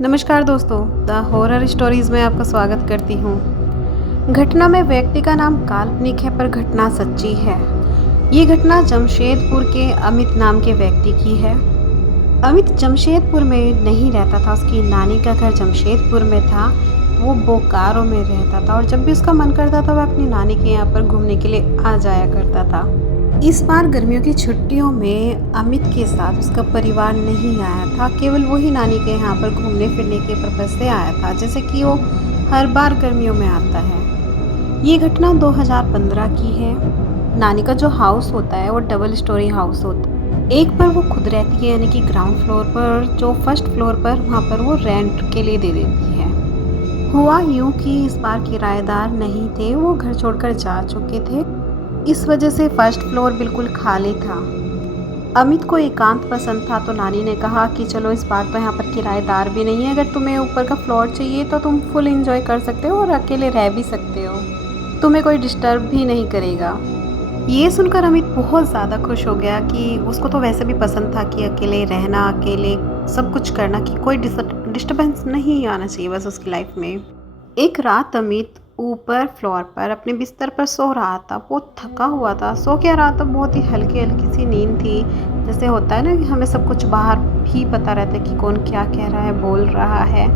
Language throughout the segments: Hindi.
नमस्कार दोस्तों, द हॉरर स्टोरीज में आपका स्वागत करती हूँ। घटना में व्यक्ति का नाम काल्पनिक है पर घटना सच्ची है। ये घटना जमशेदपुर के अमित नाम के व्यक्ति की है। अमित जमशेदपुर में नहीं रहता था, उसकी नानी का घर जमशेदपुर में था। वो बोकारो में रहता था और जब भी उसका मन करता था वह अपनी नानी के यहाँ पर घूमने के लिए आ जाया करता था। इस बार गर्मियों की छुट्टियों में अमित के साथ उसका परिवार नहीं आया था, केवल वही नानी के यहाँ पर घूमने फिरने के पर्पज़ से आया था, जैसे कि वो हर बार गर्मियों में आता है। ये घटना 2015 की है। नानी का जो हाउस होता है वो डबल स्टोरी हाउस होता है। एक पर वो खुद रहती है, यानी कि ग्राउंड फ्लोर पर, जो फर्स्ट फ्लोर पर वहाँ पर वो रेंट के लिए दे देती है। हुआ यूँ कि इस बार किराएदार नहीं थे, वो घर छोड़कर जा चुके थे। इस वजह से फर्स्ट फ्लोर बिल्कुल खाली था। अमित को एकांत पसंद था, तो नानी ने कहा कि चलो इस बार तो यहाँ पर किराएदार भी नहीं है, अगर तुम्हें ऊपर का फ्लोर चाहिए तो तुम फुल एंजॉय कर सकते हो और अकेले रह भी सकते हो, तुम्हें कोई डिस्टर्ब भी नहीं करेगा। ये सुनकर अमित बहुत ज़्यादा खुश हो गया कि उसको तो वैसे भी पसंद था कि अकेले रहना, अकेले सब कुछ करना, कि कोई डिस्टर्बेंस नहीं आना चाहिए बस उसकी लाइफ में। एक रात अमित ऊपर फ्लोर पर अपने बिस्तर पर सो रहा था। बहुत थका हुआ था, सो क्या रहा था, बहुत ही हल्की हल्की सी नींद थी। जैसे होता है ना कि हमें सब कुछ बाहर भी पता रहता है कि कौन क्या कह रहा है, बोल रहा है,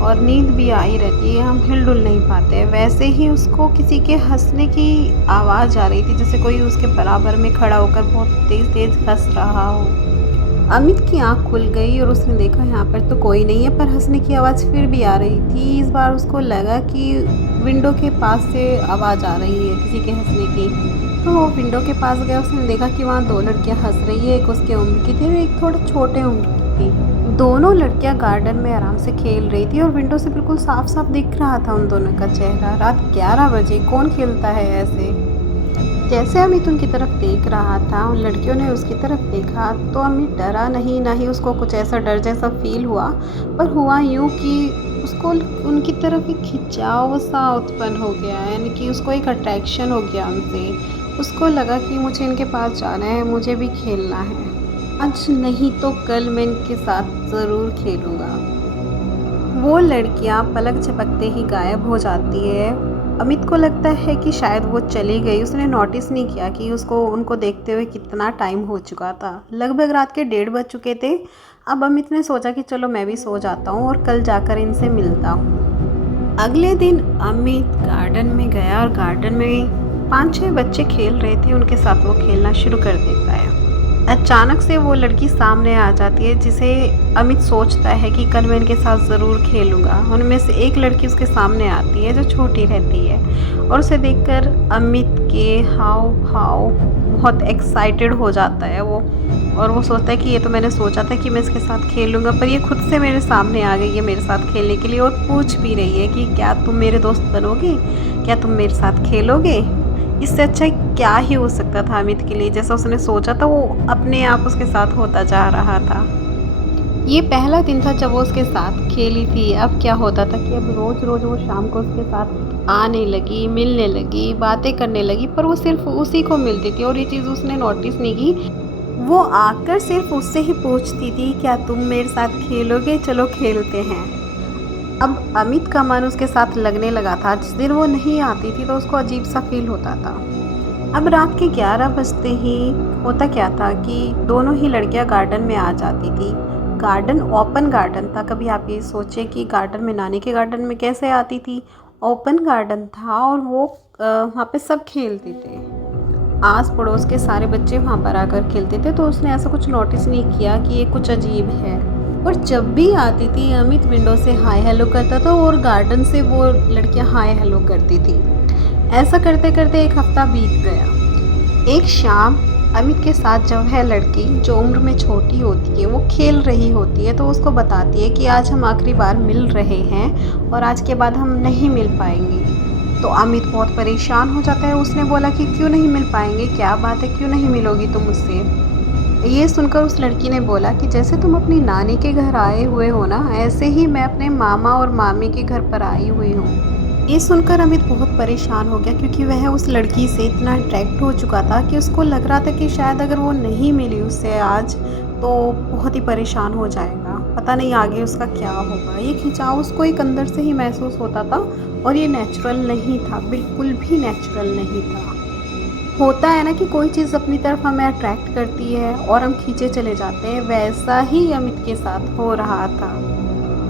और नींद भी आई रहती है, हम हिल डुल नहीं पाते। वैसे ही उसको किसी के हंसने की आवाज़ आ रही थी, जैसे कोई उसके बराबर में खड़ा होकर बहुत तेज़ तेज़ हंस रहा हो। अमित की आंख खुल गई और उसने देखा यहाँ पर तो कोई नहीं है, पर हंसने की आवाज़ फिर भी आ रही थी। इस बार उसको लगा कि विंडो के पास से आवाज़ आ रही है किसी के हंसने की, तो वो विंडो के पास गया। उसने देखा कि वहाँ दो लड़कियाँ हंस रही है, एक उसके उम्र की थी और एक थोड़ा छोटे उम्र की थी। दोनों लड़कियाँ गार्डन में आराम से खेल रही थी और विंडो से बिल्कुल साफ साफ दिख रहा था उन दोनों का चेहरा। रात 11 बजे कौन खेलता है ऐसे। जैसे अमित उनकी तरफ देख रहा था, उन लड़कियों ने उसकी तरफ देखा, तो अमित डरा नहीं, ना ही उसको कुछ ऐसा डर जैसा फील हुआ, पर हुआ यूँ कि उसको उनकी तरफ एक खिंचाव सा उत्पन्न हो गया, यानी कि उसको एक अट्रैक्शन हो गया उनसे। उसको लगा कि मुझे इनके पास जाना है, मुझे भी खेलना है, आज नहीं तो कल मैं इनके साथ ज़रूर खेलूँगा। वो लड़कियां पलक झपकते ही गायब हो जाती है। अमित को लगता है कि शायद वो चली गई। उसने नोटिस नहीं किया कि उसको उनको देखते हुए कितना टाइम हो चुका था। लगभग रात के 1:30 बज चुके थे। अब अमित ने सोचा कि चलो मैं भी सो जाता हूँ और कल जाकर इनसे मिलता हूँ। अगले दिन अमित गार्डन में गया और गार्डन में 5-6 बच्चे खेल रहे थे, उनके साथ वो खेलना शुरू कर देता है। अचानक से वो लड़की सामने आ जाती है, जिसे अमित सोचता है कि कल मैं इनके साथ ज़रूर खेलूँगा। उनमें से एक लड़की उसके सामने आती है जो छोटी रहती है, और उसे देखकर अमित के हाव भाव बहुत एक्साइटेड हो जाता है वो, और वो सोचता है कि ये तो मैंने सोचा था कि मैं इसके साथ खेलूँगा, पर ये खुद से मेरे सामने आ गई है मेरे साथ खेलने के लिए, और पूछ भी रही है कि क्या तुम मेरे दोस्त बनोगे, क्या तुम मेरे साथ खेलोगे। इससे अच्छा क्या ही हो सकता था अमित के लिए। जैसा उसने सोचा था वो अपने आप उसके साथ होता जा रहा था। ये पहला दिन था जब वो उसके साथ खेली थी। अब क्या होता था कि अब रोज़ रोज़ वो शाम को उसके साथ आने लगी, मिलने लगी, बातें करने लगी, पर वो सिर्फ उसी को मिलती थी और ये चीज़ उसने नोटिस नहीं की। वो आकर सिर्फ उससे ही पूछती थी, क्या तुम मेरे साथ खेलोगे, चलो खेलते हैं। अब अमित का मन उसके साथ लगने लगा था। जिस दिन वो नहीं आती थी तो उसको अजीब सा फील होता था। अब रात के 11 बजते ही होता क्या था कि दोनों ही लड़कियां गार्डन में आ जाती थी। गार्डन ओपन गार्डन था। कभी आप ये सोचे कि गार्डन में, नानी के गार्डन में कैसे आती थी। ओपन गार्डन था और वो वहाँ पे सब खेलते थे। आस पड़ोस के सारे बच्चे वहाँ पर आकर खेलते थे, तो उसने ऐसा कुछ नोटिस नहीं किया कि ये कुछ अजीब है। और जब भी आती थी अमित विंडो से हाय हेलो करता था और गार्डन से वो लड़कियां हाय हेलो करती थी। ऐसा करते करते एक हफ्ता बीत गया। एक शाम अमित के साथ जब है लड़की, जो उम्र में छोटी होती है, वो खेल रही होती है, तो उसको बताती है कि आज हम आखिरी बार मिल रहे हैं और आज के बाद हम नहीं मिल पाएंगे। तो अमित बहुत परेशान हो जाता है। उसने बोला कि क्यों नहीं मिल पाएंगे, क्या बात है, क्यों नहीं मिलोगी तुम मुझसे। ये सुनकर उस लड़की ने बोला कि जैसे तुम अपनी नानी के घर आए हुए हो ना, ऐसे ही मैं अपने मामा और मामी के घर पर आई हुई हूँ। ये सुनकर अमित बहुत परेशान हो गया, क्योंकि वह उस लड़की से इतना अट्रैक्ट हो चुका था कि उसको लग रहा था कि शायद अगर वो नहीं मिली उससे आज तो बहुत ही परेशान हो जाएगा। पता नहीं आगे उसका क्या होगा। ये खिंचाव उसको एक अंदर से ही महसूस होता था और ये नेचुरल नहीं था, बिल्कुल भी नेचुरल नहीं था। होता है ना कि कोई चीज़ अपनी तरफ हमें अट्रैक्ट करती है और हम खींचे चले जाते हैं, वैसा ही अमित के साथ हो रहा था।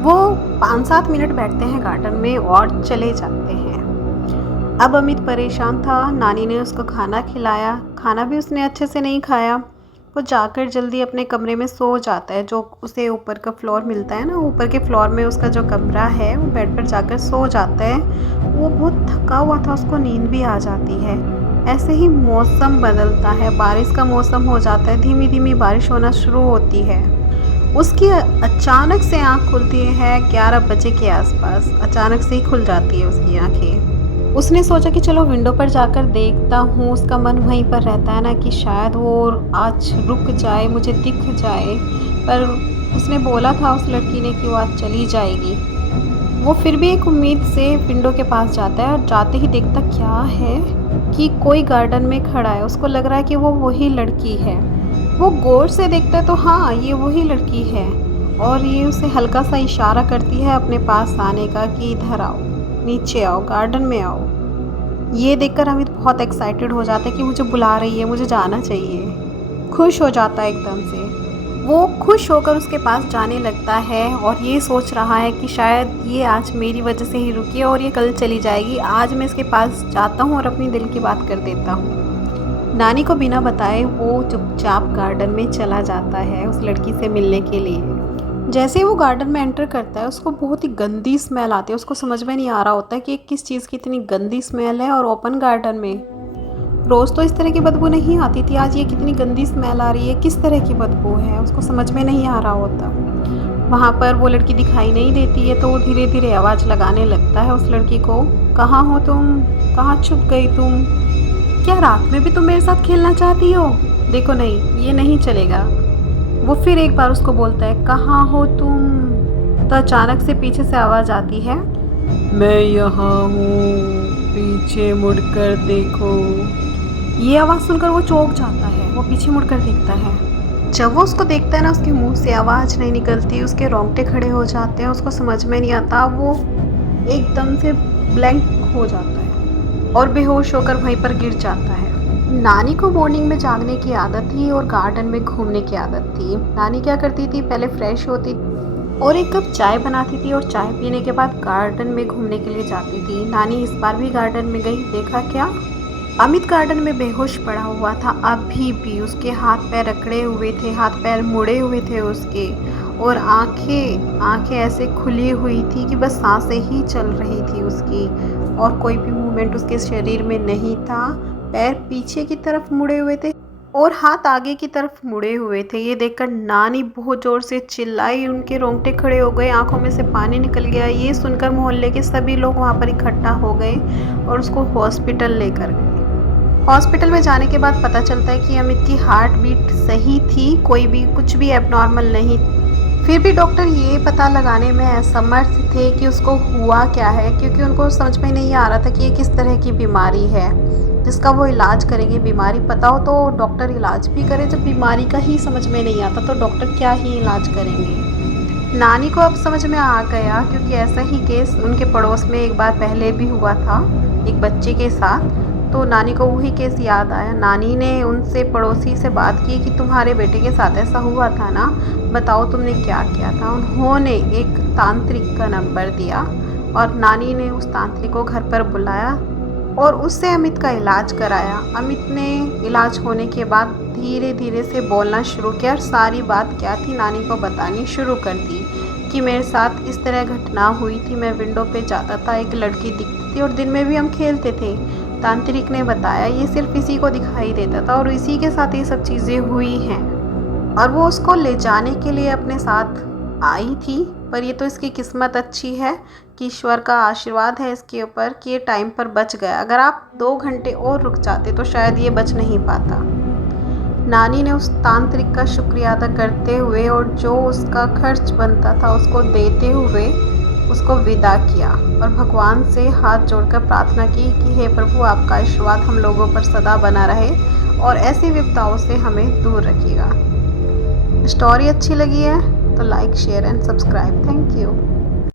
वो 5-7 मिनट बैठते हैं गार्डन में और चले जाते हैं। अब अमित परेशान था। नानी ने उसको खाना खिलाया, खाना भी उसने अच्छे से नहीं खाया। वो जाकर जल्दी अपने कमरे में सो जाता है, जो उसे ऊपर का फ्लोर मिलता है ना, ऊपर के फ्लोर में उसका जो कमरा है, वो बेड पर जाकर सो जाता है। वो बहुत थका हुआ था, उसको नींद भी आ जाती है। ऐसे ही मौसम बदलता है, बारिश का मौसम हो जाता है, धीमी धीमी बारिश होना शुरू होती है। उसकी अचानक से आँख खुलती है 11 बजे के आसपास। अचानक से ही खुल जाती है उसकी आँखें। उसने सोचा कि चलो विंडो पर जाकर देखता हूँ। उसका मन वहीं पर रहता है ना कि शायद वो आज रुक जाए, मुझे दिख जाए। पर उसने बोला था उस लड़की ने कि वो आज चली जाएगी। वो फिर भी एक उम्मीद से विंडो के पास जाता है और जाते ही देखता क्या है कि कोई गार्डन में खड़ा है। उसको लग रहा है कि वो वही लड़की है। वो गौर से देखता है तो हाँ, ये वही लड़की है और ये उसे हल्का सा इशारा करती है अपने पास आने का कि इधर आओ, नीचे आओ, गार्डन में आओ। ये देखकर अमित बहुत एक्साइटेड हो जाता है कि मुझे बुला रही है, मुझे जाना चाहिए। खुश हो जाता है एकदम से। वो खुश होकर उसके पास जाने लगता है और ये सोच रहा है कि शायद ये आज मेरी वजह से ही रुकी है और ये कल चली जाएगी। आज मैं इसके पास जाता हूँ और अपनी दिल की बात कर देता हूँ। नानी को बिना बताए वो चुपचाप गार्डन में चला जाता है उस लड़की से मिलने के लिए। जैसे ही वो गार्डन में एंटर करता है, उसको बहुत ही गंदी स्मेल आती है। उसको समझ में नहीं आ रहा होता है कि किस चीज़ की इतनी गंदी स्मेल है और ओपन गार्डन में। रोज़ तो इस तरह की बदबू नहीं आती थी, आज ये कितनी गंदी स्मेल आ रही है, किस तरह की बदबू है, उसको समझ में नहीं आ रहा होता। वहाँ पर वो लड़की दिखाई नहीं देती है तो वो धीरे धीरे आवाज़ लगाने लगता है उस लड़की को। कहाँ हो तुम, कहाँ छुप गई तुम? क्या रात में भी तुम मेरे साथ खेलना चाहती हो? देखो नहीं, ये नहीं चलेगा। वो फिर एक बार उसको बोलता है कहाँ हो तुम? तो अचानक से पीछे से आवाज़ आती है, मैं यहाँ हूँ, पीछे मुड़कर देखो। ये आवाज़ सुनकर वो चौंक जाता है। वो पीछे मुड़कर देखता है। जब वो उसको देखता है ना, उसके मुंह से आवाज़ नहीं निकलती, उसके रोंगटे खड़े हो जाते हैं, उसको समझ में नहीं आता। वो एकदम से ब्लैंक हो जाता है और बेहोश होकर वहीं पर गिर जाता है। नानी को मॉर्निंग में जागने की आदत थी और गार्डन में घूमने की आदत थी। नानी क्या करती थी, पहले फ्रेश होती और एक कप चाय बनाती थी और चाय पीने के बाद गार्डन में घूमने के लिए जाती थी। नानी इस बार भी गार्डन में गई। देखा क्या, अमित गार्डन में बेहोश पड़ा हुआ था। अभी भी उसके हाथ पैर अकड़े हुए थे, हाथ पैर मुड़े हुए थे उसके, और आंखें ऐसे खुली हुई थी कि बस सांसें ही चल रही थी उसकी और कोई भी मूवमेंट उसके शरीर में नहीं था। पैर पीछे की तरफ मुड़े हुए थे और हाथ आगे की तरफ मुड़े हुए थे। ये देखकर नानी बहुत ज़ोर से चिल्लाई, उनके रोंगटे खड़े हो गए, आंखों में से पानी निकल गया। ये सुनकर मोहल्ले के सभी लोग वहाँ पर इकट्ठा हो गए और उसको हॉस्पिटल लेकर गए। हॉस्पिटल में जाने के बाद पता चलता है कि अमित की हार्ट बीट सही थी, कोई भी कुछ भी एबनॉर्मल नहीं। फिर भी डॉक्टर ये पता लगाने में असमर्थ थे कि उसको हुआ क्या है, क्योंकि उनको समझ में नहीं आ रहा था कि ये किस तरह की बीमारी है जिसका वो इलाज करेंगे। बीमारी पता हो तो डॉक्टर इलाज भी करे, जब बीमारी का ही समझ में नहीं आता तो डॉक्टर क्या ही इलाज करेंगे। नानी को अब समझ में आ गया, क्योंकि ऐसा ही केस उनके पड़ोस में एक बार पहले भी हुआ था एक बच्चे के साथ। तो नानी को वही केस याद आया। नानी ने उनसे, पड़ोसी से बात की कि तुम्हारे बेटे के साथ ऐसा हुआ था ना, बताओ तुमने क्या किया था। उन्होंने एक तांत्रिक का नंबर दिया और नानी ने उस तांत्रिक को घर पर बुलाया और उससे अमित का इलाज कराया। अमित ने इलाज होने के बाद धीरे धीरे से बोलना शुरू किया और सारी बात क्या थी नानी को बतानी शुरू कर दी कि मेरे साथ इस तरह घटना हुई थी। मैं विंडो पे जाता था, एक लड़की दिखती थी और दिन में भी हम खेलते थे। तांत्रिक ने बताया ये सिर्फ इसी को दिखाई देता था और इसी के साथ ये सब चीज़ें हुई हैं और वो उसको ले जाने के लिए अपने साथ आई थी। पर ये तो इसकी किस्मत अच्छी है कि ईश्वर का आशीर्वाद है इसके ऊपर कि ये टाइम पर बच गया। अगर आप 2 घंटे और रुक जाते तो शायद ये बच नहीं पाता। नानी ने उस तांत्रिक का शुक्रिया अदा करते हुए और जो उसका खर्च बनता था उसको देते हुए उसको विदा किया और भगवान से हाथ जोड़कर प्रार्थना की कि हे प्रभु, आपका आशीर्वाद हम लोगों पर सदा बना रहे और ऐसी विपदाओं से हमें दूर रखिएगा। स्टोरी अच्छी लगी है तो like share and subscribe. Thank you.